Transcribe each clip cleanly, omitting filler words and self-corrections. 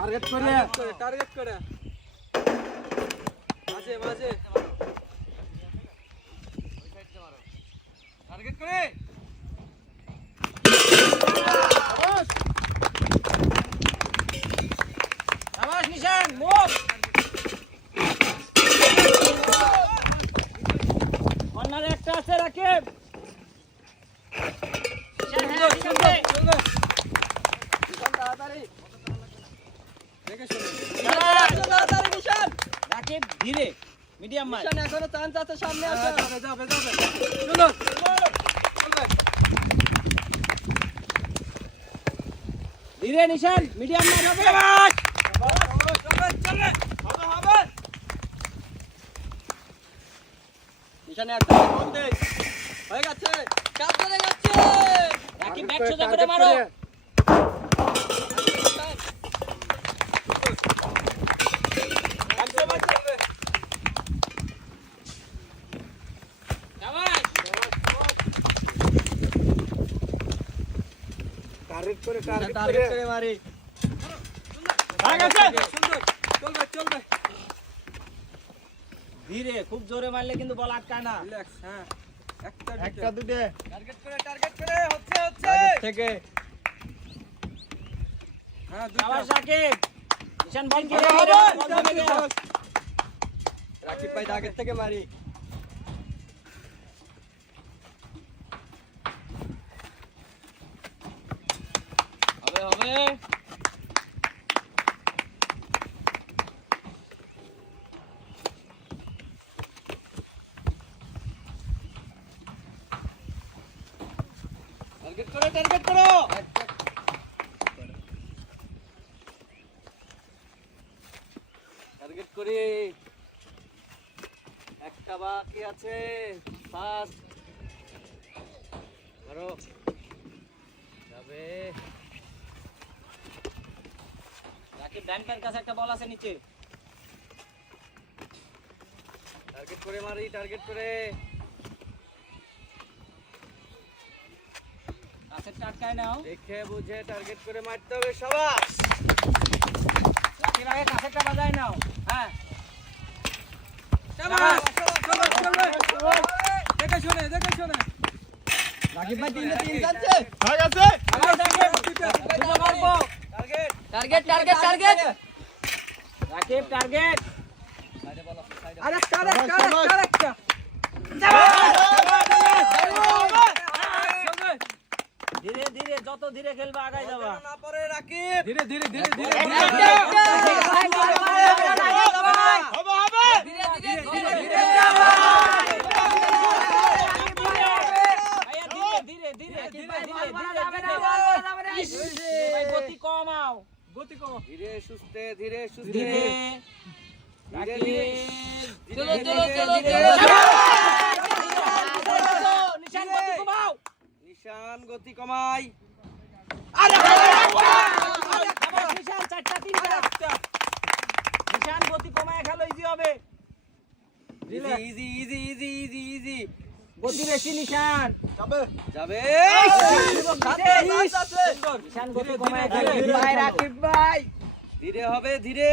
Target করে মাঝে মাঝে টার্গেট করে শাবাশ নিশান মুভ কর্নারে একটা আছে রাকিব রাকিব ধীরে মিডিয়াম মার এখনো চান্স আছে সামনে যাবে চলো ধীরে নিশান মিডিয়াম মার হবে হবে নিশানে একটা বল দে হয়ে গেছে কাজ করে যাচ্ছে রাকিব ব্যাক সোজা করে মারো টার্গেট করে মারি চলবে ধীরে খুব জোরে মারলে কিন্তু বল আটকায় না রিল্যাক্স হ্যাঁ একটা দুটো টার্গেট করে হচ্ছে থেকে হ্যাঁ আবার রাকিব নিশান বল কি রাকিব ভাই টার্গেট থেকে মারি হবে টার্গেট করো টার্গেট করি একটা বাকি আছে ফাস্ট ধরো যাবে রাকিব ডান পায়ের কাছে একটা বল আছে নিচে টার্গেট করে মারি টার্গেট করে কাছেরটা আটকায় নাও দেখে বুঝে টার্গেট করে মারতে হবে শাবাশ রাকিব আগে কাছেরটা বাজায় নাও হ্যাঁ শাবাশ চলো দেখে শুনে রাকিব ভাই 3 যাচ্ছে হয়ে গেছে টার্গেট রাকিব টার্গেট আরেকটা ধীরে ধীরে যত ধীরে খেলবে আগায় যাবা না পরে রাকিব ধীরে গতি কমাও ধীরে সুস্থে নিশান গতি কমাই নিশান 4টা 3টা নিশান গতি কমায় খেলো ইজি হবে ইজি গতি বেশি নিশান যাবে নিশান গতি কমায় ভাই রাকিব ভাই ধীরে হবে ধীরে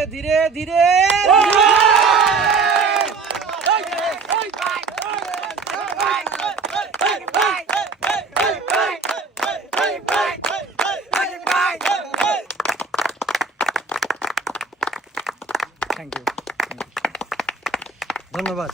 থ্যাংক ইউ ধন্যবাদ।